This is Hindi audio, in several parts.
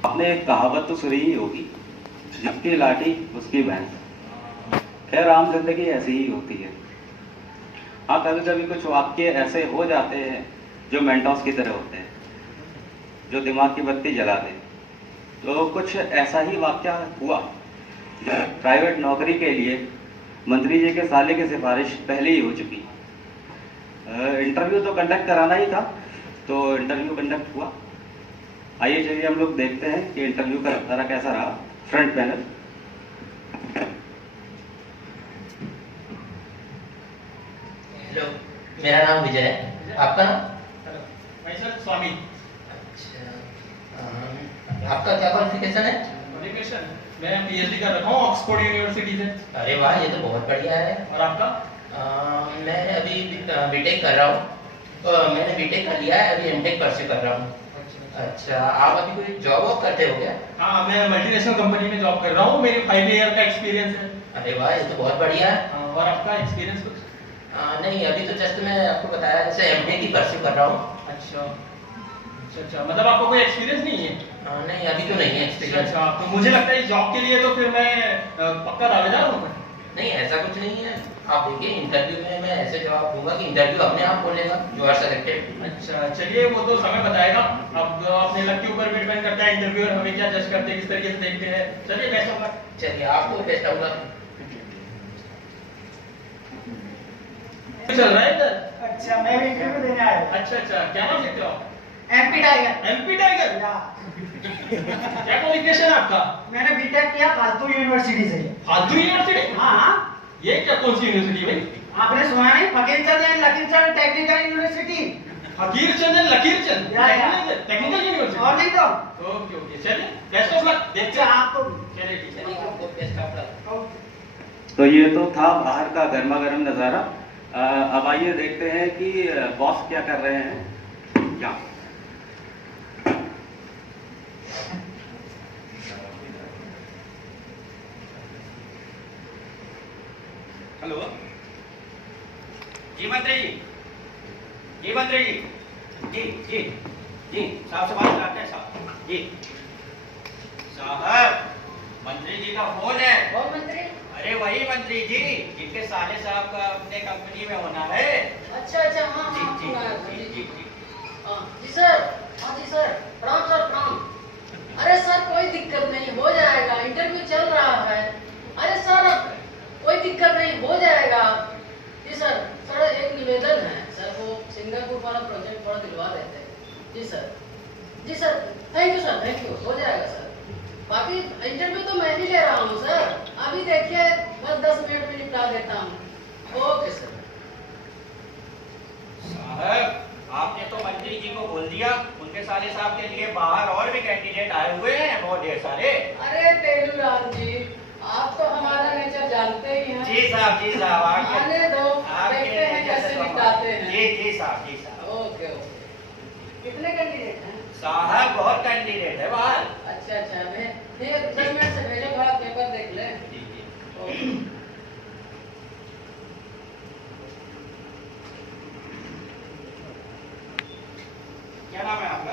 आपने एक कहावत तो सुनी ही होगी, जिसकी लाठी उसकी भैंस। खैर आम जिंदगी ऐसी ही होती है। हाँ, कभी कभी कुछ वाक्य ऐसे हो जाते हैं जो मेंटोस की तरह होते हैं, जो दिमाग की बत्ती जला दे। तो कुछ ऐसा ही वाक्य हुआ। प्राइवेट नौकरी के लिए मंत्री जी के साले की सिफारिश पहले ही हो चुकी। इंटरव्यू तो कंडक्ट कराना ही था, तो इंटरव्यू कंडक्ट हुआ। आइए चलिए हम लोग देखते हैं कि इंटरव्यू का सारा कैसा रहा। Front panel. हेलो, मेरा नाम विजय है। आपका नाम? स्वामी। अच्छा, आपका क्या क्वालिफिकेशन है? क्वालिफिकेशन मैं पीएचडी कर रखा हूँ ऑक्सफोर्ड यूनिवर्सिटी से। अरे वाह, ये तो बहुत बढ़िया है। और आपका? मैं अभी बीटेक कर रहा हूँ। मैंने बीटेक कर लिया है, अभी एमटेक परस्यू कर रहा हूँ। अच्छा, आप अभी कोई जॉब वॉब करते हो क्या? हाँ, मैं मल्टीनेशनल कंपनी में जॉब कर रहा हूँ। मेरी 5 ईयर का एक्सपीरियंस है। अरे वाह, ये तो बहुत बढ़िया है। और आपका एक्सपीरियंस कुछ? नहीं, अभी तो जस्ट मैं आपको बताया जैसे एमटेक ही परस्यू कर रहा हूँ। अच्छा अच्छा अच्छा, मतलब आपको कोई एक्सपीरियंस नहीं है? नहीं, अभी तो नहीं है एक्सपीरियंस। अच्छा, तो मुझे लगता है जॉब के लिए तो फिर मैं पक्का दावेदार हूँ। नहीं, ऐसा कुछ नहीं है। आप देखिए, इंटरव्यू में मैं ऐसे जवाब दूंगा कि इंटरव्यू अपने आप बोलेगा यू आर सिलेक्टेड। अच्छा, चलिए वो तो समय बताएगा। अब अपने लक के ऊपर भी डिपेंड करता है इंटरव्यूअर हमें क्या जज करते हैं, किस तरीके से देखते हैं। चलिए बेस्ट ऑफ लक। चलिए, आपको बेस्ट ऑफ लक। चल रहा है इधर? अच्छा, मैं भी इंटरव्यू देने आया हूँ। अच्छा अच्छा, क्या नाम लिखते हो आप? MP tiger. MP tiger. या, क्या क्वालिफिकेशन है आपका? मैंने बीटेक किया फालतू यूनिवर्सिटी से। फालतू यूनिवर्सिटी? हाँ, ये क्या कौन सी यूनिवर्सिटी भाई? आपने सुना नहीं? Fakirchand and Lakirchand technical university. Fakir Chand and Lakir Chand या। Technical university. और नहीं तो? ओके ओके, चलिए बेस्ट ऑफ लक। देखते हैं। आप तो चलिए ठीक है। चलिए, आपको बेस्ट ऑफ लक। तो ये तो था बाहर का गर्मा गर्म नज़ारा। अब आइए देखते हैं कि बॉस क्या कर रहे हैं। क्या हेलो जी मंत्री जी, जी मंत्री जी, जी जी जी साहब से बात करते हैं साहब जी। साहब, मंत्री जी का फोन है। कौन मंत्री? अरे वही मंत्री जी जिनके साले साहब का अपने कंपनी में होना है। अच्छा अच्छा, हाँ जी हाँ, जी सुना है, जी जी जी। जी सर। हाँ जी सर, प्रणाम सर, प्रणाम। अरे सर, कोई दिक्कत नहीं, हो जाएगा। इंटरव्यू चल रहा है। अरे सर, कोई दिक्कत नहीं, हो जाएगा। जी सर। सर, एक निवेदन है सर, वो सिंगापुर वाला प्रोजेक्ट थोड़ा दिलवा देते हैं। जी सर। जी sir, thank you sir, thank you, हो जाएगा सर। बाकी इंटरव्यू तो मैं ही ले रहा हूँ सर। अभी देखिए, बस 10 मिनट में निपटा देता हूँ। Okay sir. साहब, आपने तो मंत्री जी को बोल दिया, उनके साले साहब के लिए बाहर और भी कैंडिडेट आए हुए हैं बहुत ढेर सारे। अरे तेलूराम जी, आप तो हमारा नेचर जानते ही हैं। जी साहब, जी साहब, आने दो, देखते हैं कैसे निपटाते हैं। जी जी साहब, जी साहब। Okay okay. कितने कैंडिडेट हैं? साहब, बहुत कैंडिडेट है बाहर। अच्छा अच्छा, मैं ये 10 मिनट से भेजो, थोड़ा पेपर देख ले। जी जी। ओके। क्या नाम है आपका?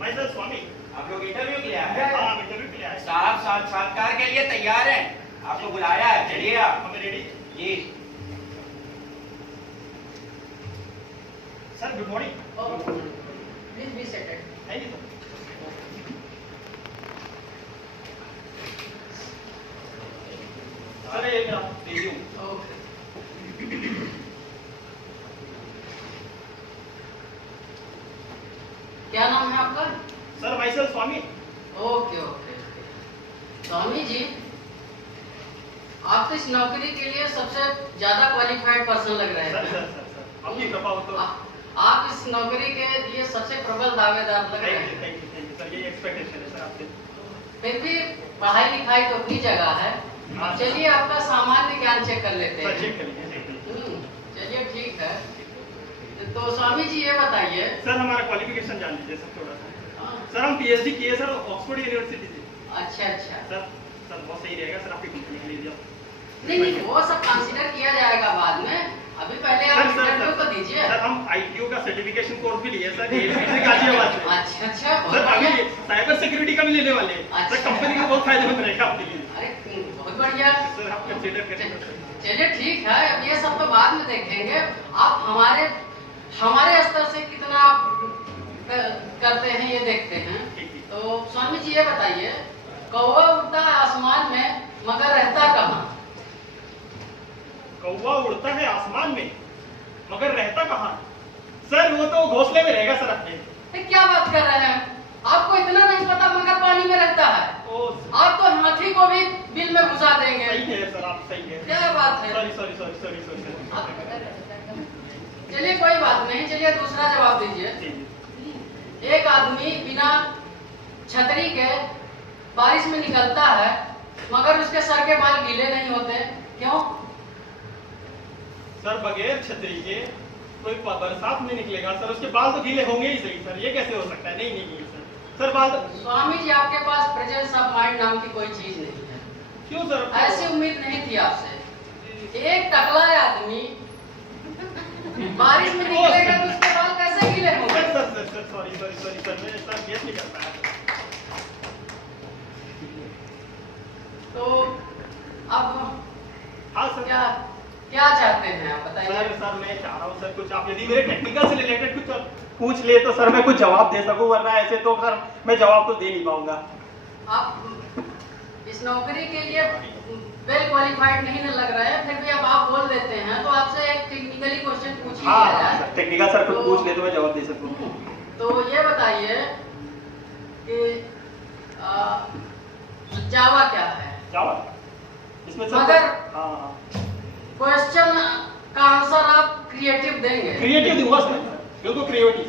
भाई सर, स्वामी। आप लोग इंटरव्यू के लिए आए हैं? हाँ, इंटरव्यू के लिए आए। साहब साक्षात्कार के लिए तैयार हैं, आपको बुलाया है, चलिए आप। हमें रेडी? जी। Sir, good morning. Please be seated. Thank you sir. Sir, ये मेरा रिज्यूम। ओके। क्या नाम है आपका? Sir, myself Swami. Okay okay. Swami ji, आप तो इस नौकरी के लिए सबसे ज्यादा क्वालिफाइड पर्सन लग रहे सर हैं। सर सर सर, आपकी कृपा हो तो। आप इस नौकरी के लिए सबसे प्रबल दावेदार लग रहे हैं। थैंक यू सर, ये एक्सपेक्टेशन है सर आपसे। फिर भी पढ़ाई लिखाई तो अपनी जगह है। चलिए, आपका सामान्य ज्ञान चेक कर लेते सर, हैं। चेक कर लीजिए, चेक कर लीजिए। चलिए ठीक है। तो स्वामी जी, ये बताइए। सर, हमारा क्वालिफिकेशन जान लीजिए सर थोड़ा सा। हाँ, सर, हम पीएचडी किए सर ऑक्सफोर्ड यूनिवर्सिटी से। अच्छा अच्छा। सर सर, बहुत सही रहेगा सर, आपकी कंपनी के लिए दिया। नहीं नहीं, वो सब कंसीडर किया जाएगा बाद में। अभी पहले आप इंटरव्यू तो दीजिए। सर हम ITO का सर्टिफिकेशन कोर्स भी लिए सर, ये गाजियाबाद से। अच्छा अच्छा, बहुत सर अभी बढ़िया। साइबर सिक्योरिटी का भी लेने वाले हैं। अच्छा। सर कंपनी का बहुत फायदेमंद रहेगा आपके लिए। अरे बहुत बढ़िया। सर आप कंसीडर करें। चलिए ठीक है, अब ये सब तो बाद में देखेंगे। आप हमारे स्तर से कितना आप करते हैं ये देखते हैं। तो स्वामी जी ये बताइए, कौवा उड़ता है आसमान में मगर रहता कहाँ? कौवा उड़ता है आसमान में मगर रहता कहाँ? सर वो तो घोंसले में रहेगा सर अपने। ये क्या बात कर रहे हैं? आपको इतना नहीं पता मगर पानी में रहता है? ओ आप तो हाथी को भी बिल में घुसा देंगे। सही है सर, आप सही है। क्या बात है? Sorry sorry sorry sorry sorry. चलिए कोई बात नहीं, चलिए दूसरा जवाब दीजिए। एक आदमी बिना छतरी के बारिश में निकलता है मगर उसके सर के बाल गीले नहीं होते, क्यों? सर बगैर छतरी के कोई बरसात में निकलेगा सर, उसके बाल तो गीले होंगे ही सही सर, ये कैसे हो सकता है? नहीं नहीं नहीं सर बाल तो... स्वामी जी आपके पास प्रेजेंस ऑफ माइंड नाम की कोई चीज नहीं है। क्यों सर? ऐसी उम्मीद नहीं थी आपसे। एक टकला आदमी बारिश में निकलेगा तो उसके बाल कैसे गीले होंगे? Sir sir sir sorry sorry sorry sir, मैं सर गेस नहीं कर पाया। तो अब हाँ सर। क्या क्या चाहते हैं आप बताइए? सर मैं चाह रहा हूँ सर कुछ आप यदि मेरे टेक्निकल से रिलेटेड कुछ पूछ ले तो सर मैं कुछ जवाब दे सकूं, वरना ऐसे तो सर मैं जवाब तो दे नहीं पाऊंगा। आप इस नौकरी के लिए वेल क्वालिफाइड नहीं लग रहे हैं, फिर भी अब आप बोल देते हैं तो आपसे एक टेक्निकली क्वेश्चन पूछ ही लिया जाए। टेक्निकल सर कुछ पूछ ले तो मैं जवाब दे सकूं। तो ये बताइए कि जावा क्या है? जावा इसमें सर मगर हाँ क्वेश्चन का आंसर आप क्रिएटिव देंगे। क्रिएटिव दूंगा सर, बिल्कुल क्रिएटिव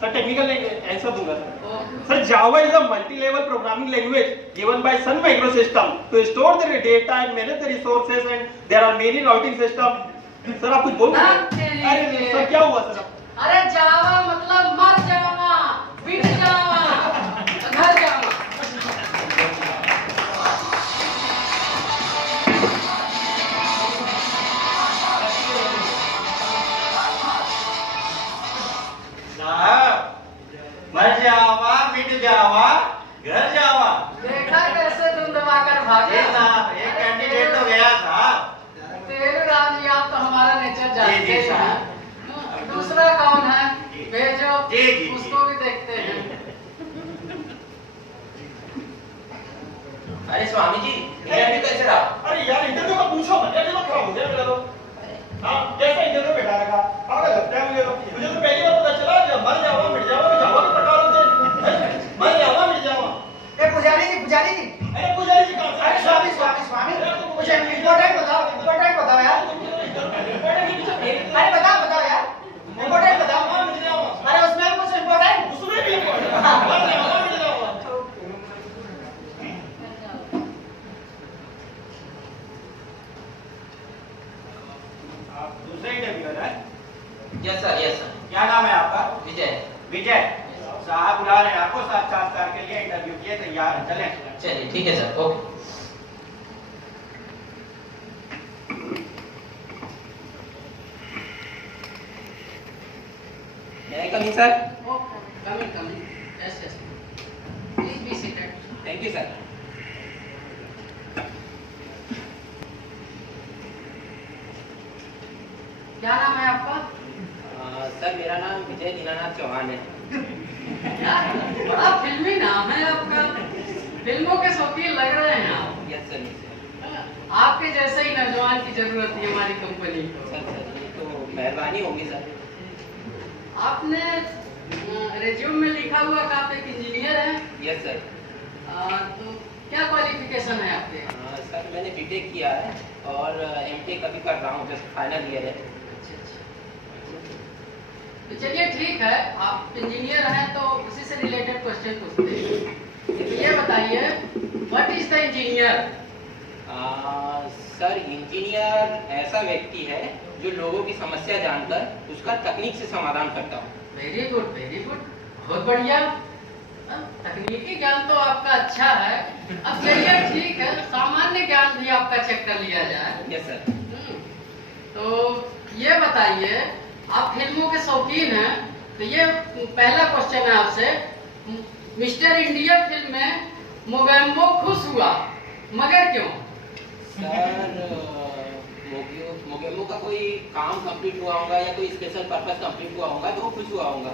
सर, टेक्निकल आंसर दूंगा सर। तो Sir, Java is a multi-level programming language given by Sun Microsystem to store the data and manage the resources, and there are many routing systems. Sir, आप कुछ बोल रहे हैं? अरे सर क्या हुआ सर? अरे जावा मतलब मर जावा, बिट जावा, घर जावा। साहब मर जावा, मिट जावा, घर जावा। देखा कैसे तुम दबाकर भागे? ये साहब एक कैंडिडेट तो गया साहब। तेरे राम जी, आप तो हमारा नेचर जानते जी, ही जी, हैं। दूसरा कौन है? भेजो, जी, जी, उसको भी देखते हैं। अरे स्वामी जी, इंटरव्यू कैसे रहा? अरे यार इंटरव्यू का पूछो मत, यार दिमाग खराब हो गया मेरा तो। हाँ कैसा इंटरव्यू बैठा रखा? पागल लगता है मुझे तो पहली बार पता चला कि मर जावा मिट जावा में जावा के प्रकार होते हैं। मर जावा मिट जावा। ए पुजारी जी अरे पुजारी जी कहाँ से? अरे स्वामी मुझे इम्पोर्टेंट बताओ यार। अरे बताओ यार, इम्पोर्टेंट बताओ। मिट जावा। अरे उसमें कुछ इम्पोर्टेंट? उसमें भी मर जावा मिट जावा। आप दूसरा इंटरव्यू है? Yes sir. क्या नाम है आपका? विजय। विजय साहब बुला रहे हैं आपको साक्षात्कार के लिए, इंटरव्यू के लिए तैयार है, चलें। चलिए ठीक है sir, okay. Coming sir. Coming. Yes. Please be seated. Thank you sir. क्या नाम है आपका? सर मेरा नाम विजय दीनानाथ चौहान है। यार बड़ा फिल्मी नाम है आपका, फिल्मों के शौकीन लग रहे हैं आप। Yes sir. आपके जैसे ही नौजवान की जरूरत है हमारी कंपनी को। सर ये तो मेहरबानी होगी सर। आपने रिज्यूम में लिखा हुआ कि आप एक इंजीनियर हैं। Yes sir. तो क्या क्वालिफिकेशन है आपके? सर मैंने बीटेक किया है और एमटेक अभी कर रहा हूँ, जस्ट फाइनल ईयर है। तो चलिए ठीक है, आप इंजीनियर हैं तो उसी से रिलेटेड क्वेश्चन पूछते हैं। तो ये बताइए, what is the engineer? Sir engineer ऐसा व्यक्ति है जो लोगों की समस्या जानकर उसका तकनीक से समाधान करता हो। वेरी गुड, बहुत बढ़िया। तकनीकी ज्ञान तो आपका अच्छा है। अब चलिए ठीक है, सामान्य ज्ञान भी आपका चेक कर लिया जाए। Yes sir. तो ये बताइए, आप फिल्मों के शौकीन हैं, तो ये पहला क्वेश्चन है आपसे। मिस्टर इंडिया फिल्म में मोगेम्बो खुश हुआ, मगर क्यों? सर मोगेम्बो का कोई काम कंप्लीट हुआ होगा या कोई स्पेशल पर्पस कंप्लीट हुआ होगा तो वो खुश हुआ होगा।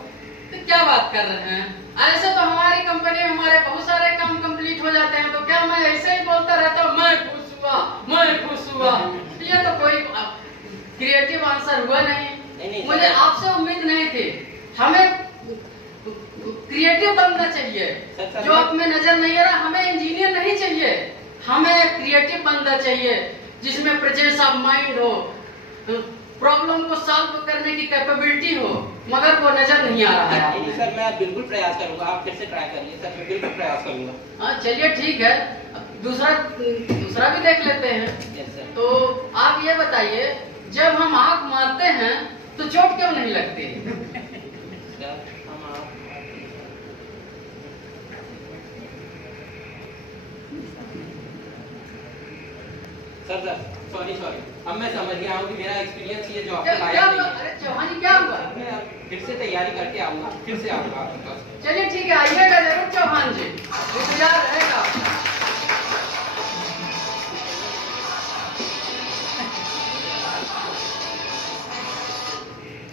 तो क्या बात कर रहे हैं? ऐसे तो हमारी कंपनी में हमारे बहुत सारे काम कंप्लीट हो जाते हैं, तो क्या मैं ऐसे ही बोलता रहता हूँ मैं खुश हुआ, मैं खुश हुआ? ये तो कोई क्रिएटिव आंसर हुआ नहीं। मुझे आपसे उम्मीद नहीं थी। हमें क्रिएटिव बनना चाहिए, जो आप में नजर नहीं आ रहा। हमें इंजीनियर नहीं चाहिए, हमें क्रिएटिव बनना चाहिए, जिसमें प्रेजेंस ऑफ माइंड हो, प्रॉब्लम को सॉल्व करने की कैपेबिलिटी हो, मगर वो नजर नहीं आ रहा है। नहीं सर, मैं बिल्कुल प्रयास करूंगा। आप फिर से ट्राई करिए सर, मैं बिल्कुल प्रयास करूंगा। हाँ चलिए ठीक है, दूसरा भी देख लेते हैं। Yes sir. तो आप ये बताइए, जब हम आंख मारते हैं तो चोट क्यों नहीं लगती? सर हम आप सर सॉरी अब मैं समझ गया हूँ कि मेरा एक्सपीरियंस ये जो आपने क्या हुआ? अरे चौहान क्या हुआ? मैं फिर से तैयारी करके आऊंगा, फिर से आऊंगा आपके पास। चलिए ठीक है, आइएगा जरूर चौहान जी, इंतजार रहेगा आपका।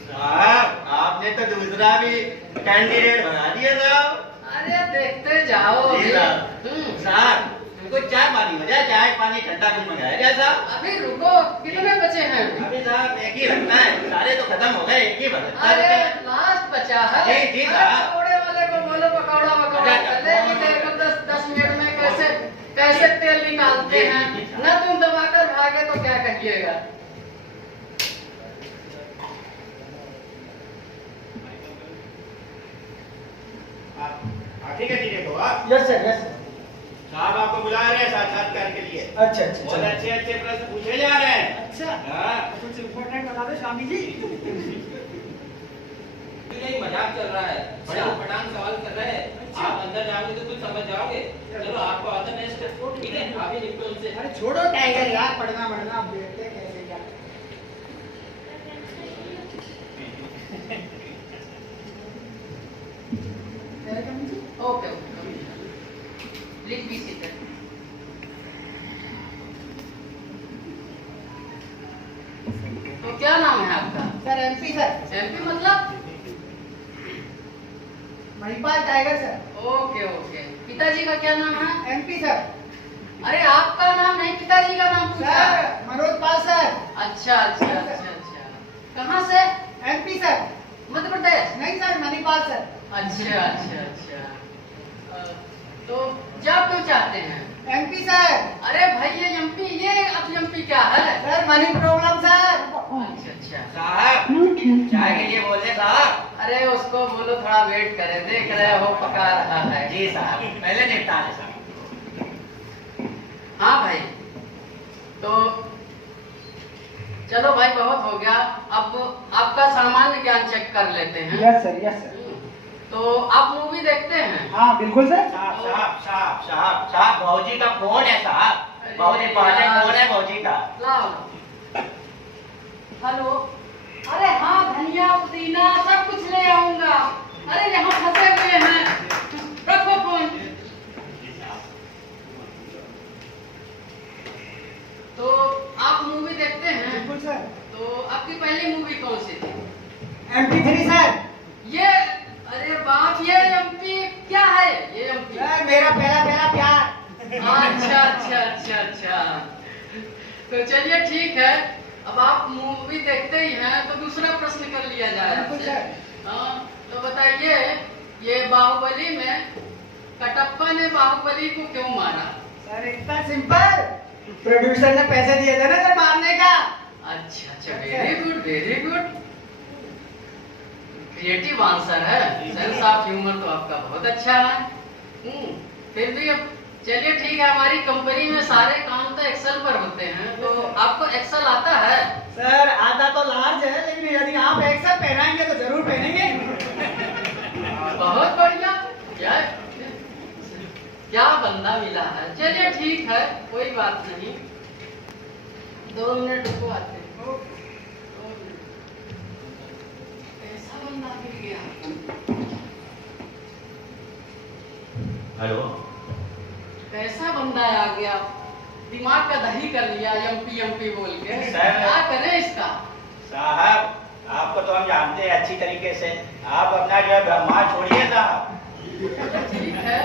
साहब आपने तो दूसरा भी कैंडिडेट बना दिया साहब। अरे देखते जाओ। जी साहब। साहब कुछ चाय पानी हो जाए, चाय पानी ठंडा कुछ मंगाया जाए साहब। अभी रुको, कितने बचे हैं? अभी साहब एक ही रखना है, सारे तो खत्म हो गए, एक ही बचा। अरे लास्ट बचा है। जी, जी साहब। पकौड़े वाले को बोलो पकौड़ा पकौड़ा चले, कि देखो 10 मिनट में कैसे तेल निकालते हैं। न तुम दबाकर भागे तो क्या कहिएगा? ठीक है तो आप यस सर, यस सर। साहब आपको बुला रहे हैं साक्षात्कार के लिए। अच्छा अच्छा बहुत अच्छे प्रश्न पूछे जा रहे हैं। अच्छा, हाँ। कुछ इम्पोर्टेंट बता दो स्वामी जी। यही मजाक चल रहा है, बड़े पटांग सवाल कर रहे हैं। आप अंदर जाओगे तो कुछ समझ जाओगे। चलो आपको आता नेक्स्ट, ठीक है आप ही निपटो उनसे। अरे छोड़ो टाइगर यार, पढ़ना अब देखते हैं कैसे क्या। Okay please be seated. तो क्या नाम है आपका? Sir MP sir. एमपी मतलब? Manipal tiger sir. Okay okay. पिताजी का क्या नाम है? MP sir. अरे आपका नाम नहीं, पिताजी का नाम पूछा। Sir Manoj Pal sir. अच्छा अच्छा अच्छा अच्छा। कहाँ से? MP sir. मध्य प्रदेश? नहीं सर, मणिपाल सर। अच्छा अच्छा अच्छा। तो जॉब क्यों चाहते हैं? MP sir. अरे भाई ये एमपी, ये अब एमपी क्या है? Sir money problem sir. अच्छा अच्छा। साहब चाय के लिए बोले साहब। अरे उसको बोलो थोड़ा वेट करे, देख रहे हो पका रहा है। जी साहब पहले निपटा ले साहब। हाँ भाई, तो चलो भाई बहुत हो गया, अब आपका सामान्य ज्ञान चेक कर लेते हैं। Yes sir, yes sir. तो आप मूवी देखते हैं? हाँ बिल्कुल सर। साहब भौजी का फोन है साहब, बहुत इंपॉर्टेंट फोन है भौजी का। लाओ। हेलो। अरे हाँ, धनिया पुदीना सब कुछ ले आऊंगा। अरे यहाँ फंसे हुए हैं, रखो फोन। तो आप मूवी देखते हैं? बिल्कुल सर। तो आपकी पहली मूवी कौन सी थी? MP3 sir. ये अरे बाप, ये एमपी क्या है? ये एमपी सर मेरा पहला प्यार। अच्छा अच्छा अच्छा अच्छा। तो चलिए ठीक है, अब आप मूवी देखते ही हैं तो दूसरा प्रश्न कर लिया जाए आपसे। हाँ तो बताइए, ये बाहुबली में कटप्पा ने बाहुबली को क्यों मारा? सर इतना सिंपल, प्रोड्यूसर ने पैसे दिए थे ना सर मारने का। अच्छा अच्छा, very good very good. Creative answer है, सेंस ऑफ ह्यूमर तो आपका बहुत अच्छा है। फिर भी अब चलिए ठीक है, हमारी कंपनी में सारे काम तो एक्सेल पर होते हैं, तो आपको एक्सेल आता है? सर आता तो लार्ज है, लेकिन यदि आप एक्सेल पहनाएंगे तो जरूर पहनेंगे। बहुत बढ़िया। क्या बंदा मिला है। चलिए ठीक है, कोई बात नहीं। 2 मिनट रुको, आते हैं। 2 मिनट। बंदा मिल गया। हेलो। कैसा बंदा आ गया, दिमाग का दही कर लिया एमपी एमपी बोल के। सर। क्या करें इसका? साहब आपको तो हम जानते हैं अच्छी तरीके से, आप अपना जो है ब्रह्मा छोड़िए साहब। ठीक है,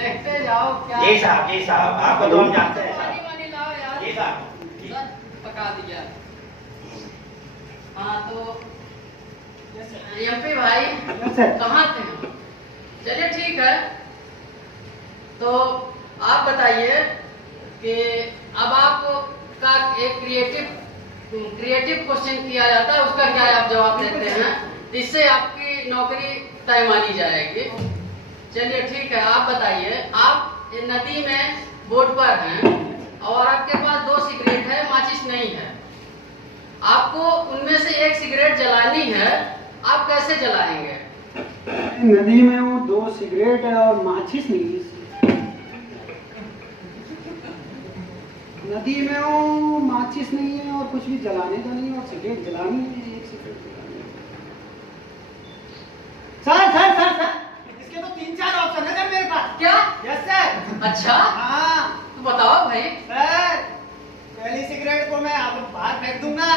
देखते जाओ क्या। जी साहब आपको तो हम जानते हैं पानी साहब। वानी लाओ यार। जी साहब। सर, पका दिया। हाँ तो एमपी भाई कहाँ थे? चलिए ठीक है, तो आप बताइए कि अब आपका एक क्रिएटिव क्वेश्चन किया जाता है, उसका क्या आप जवाब देते हैं, इससे आपकी नौकरी तय मानी जाएगी। चलिए ठीक है, आप बताइए, आप ये नदी में बोट पर हैं और आपके पास 2 सिगरेट है, माचिस नहीं है। आपको उनमें से एक सिगरेट जलानी है, आप कैसे जलाएंगे? नदी में वो 2 सिगरेट है और माचिस नहीं है। नदी में वो माचिस नहीं है और कुछ भी जलाने का नहीं और सिगरेट जलानी है, एक सिगरेट जलानी है। सर इसके तो 3-4 ऑप्शन है सर मेरे पास। क्या? Yes sir. अच्छा, हाँ तो बताओ भाई। सर, पहली सिगरेट को मैं आप बाहर फेंक दूंगा।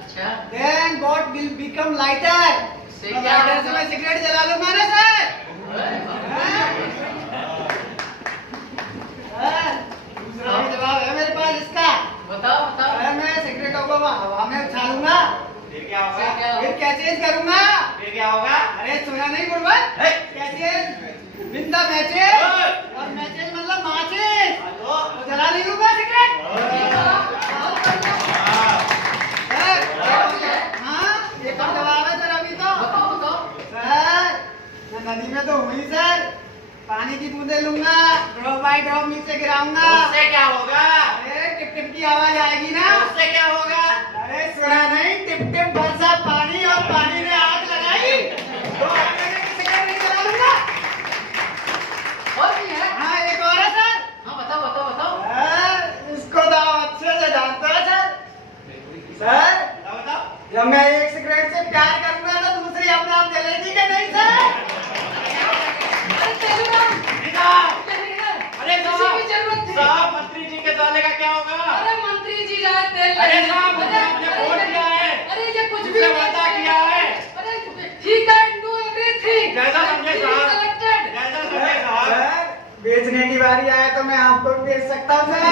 अच्छा, then god will become lighter. से क्या लाइटर से होगा? मैं सिगरेट जला लूंगा ना सर। दूसरा भी जवाब है मेरे पास इसका। बताओ बताओ। अगर मैं सिगरेटों को हवा में उछालूंगा, फिर क्या से होगा? क्या फिर होगा? क्या चीज करूंगा? फिर क्या होगा? अरे सुना नहीं गुरबत? है? कैसे बिंदा मैचेस और मैचेस मतलब माचिस हेलो। तो जला नहीं लूंगा सिगरेट। सर, हाँ ये कम जवाब है सर अभी तो। बताओ बताओ। सर मैं नदी में तो हुई सर, पानी की बूंदे लूंगा, ड्रॉप बाय ड्रॉप नीचे गिराऊंगा। उससे क्या होगा? अरे टिप टिप की आवाज आएगी ना। उससे क्या होगा? अरे सुना नहीं, टिप टिप बरसा पानी और पानी ने आग लगाई तो आगे से सिगरेट नहीं जला लूंगा। और भी है? हाँ एक और है सर। हाँ बताओ बताओ बताओ। सर, इसको तो आप अच्छे से जानते हैं सर। सर बताओ। जब मैं एक सिगरेट से प्यार करूंगा तो दूसरी अपने आप जलेगी कि नहीं सर? अरे चलो ना। जी साहब। अरे किसी की जरूरत थी। साहब मंत्री जी के जाने का क्या होगा? अरे मंत्री जी जाए तेल अरे लेने। साहब, उन्होंने आपने अरे, वोट अरे, दिया है। अरे ये कुछ भी जिससे वादा किया है। अरे he can do everything. जैसा समझे He is साहब। elected. जैसा समझे साहब। सर बेचने की बारी आए तो मैं आपको भी बेच सकता हूँ सर।